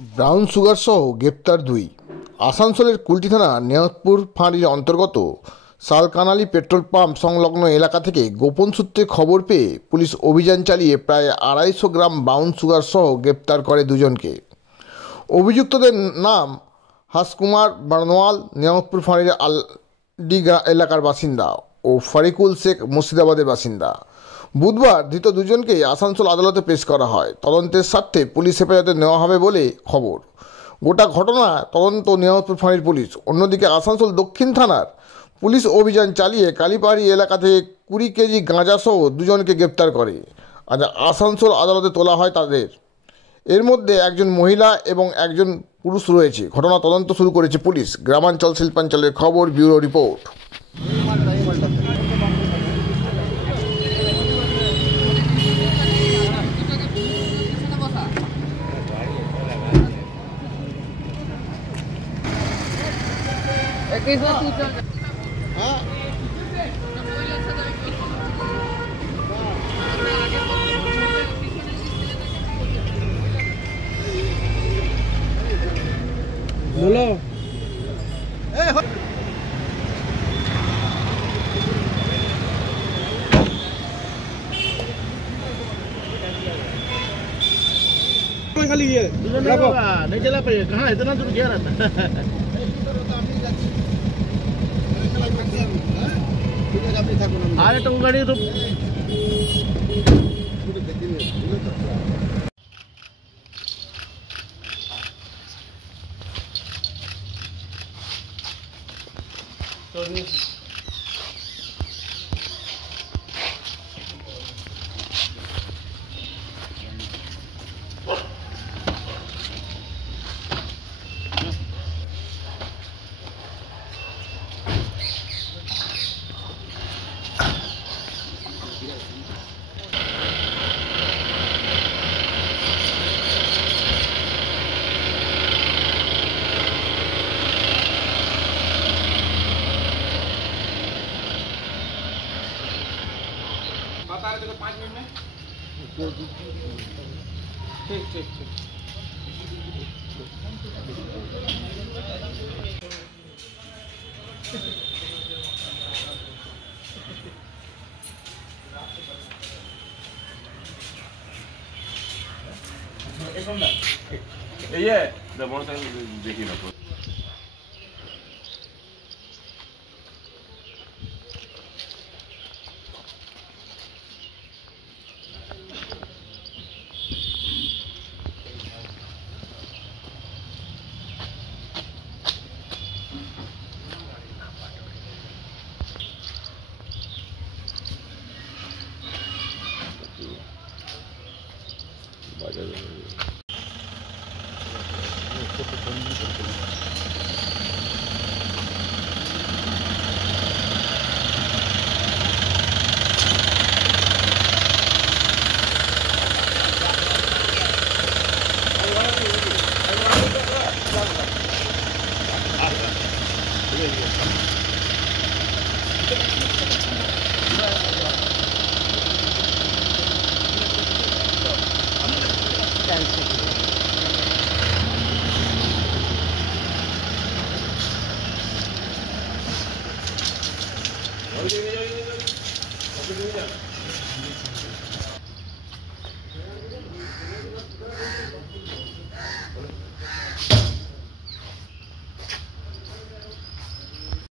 Brown sugar সহ গ্রেপ্তার দুই। আসানসোলের কুলটি থানা নিয়ামতপুর ফাঁড়ির অন্তর্গত শালকানালি পেট্রোল পাম্প সংলগ্ন এলাকা থেকে গোপন সূত্রে খবর পেয়ে পুলিশ অভিযান চালিয়ে প্রায় 250 গ্রাম ব্রাউন সুগার সহ গ্রেপ্তার করে দুজনকে। অভিযুক্তদের নাম হাসকুমার বর্ণওয়াল, নিয়ামতপুর ফাঁড়ির আলডি এলাকার বাসিন্দা, ও ফারিকুল শেখ, মুর্শিদাবাদের বাসিন্দা। বুধবার ধৃত দুজনকেই আসানসোল আদালতে পেশ করা হয়। তদন্তের স্বার্থে পুলিশ হেফাজতে নেওয়া হবে বলে খবর। গোটা ঘটনা তদন্ত নিয়ামতপুর ফাঁড়ির পুলিশ। অন্যদিকে আসানসোল দক্ষিণ থানার পুলিশ অভিযান চালিয়ে কালীপাহাড়ি এলাকা থেকে 20 কেজি গাঁজাসহ দুজনকে গ্রেপ্তার করে। আজ আসানসোল আদালতে তোলা হয় তাদের। এর মধ্যে একজন মহিলা এবং একজন পুরুষ রয়েছে। ঘটনা তদন্ত শুরু করেছে পুলিশ। গ্রামাঞ্চল শিল্পাঞ্চলের খবর, ব্যুরো রিপোর্ট। बोलो खाली ये नहीं चला पाइए। कहाँ इतना दूर गया रहता अरे तो गाड़ी तो बता रहे थे तो 5 मिनट में। ठीक ठीक ठीक। ये मोटरसाइकिल देखिए ना।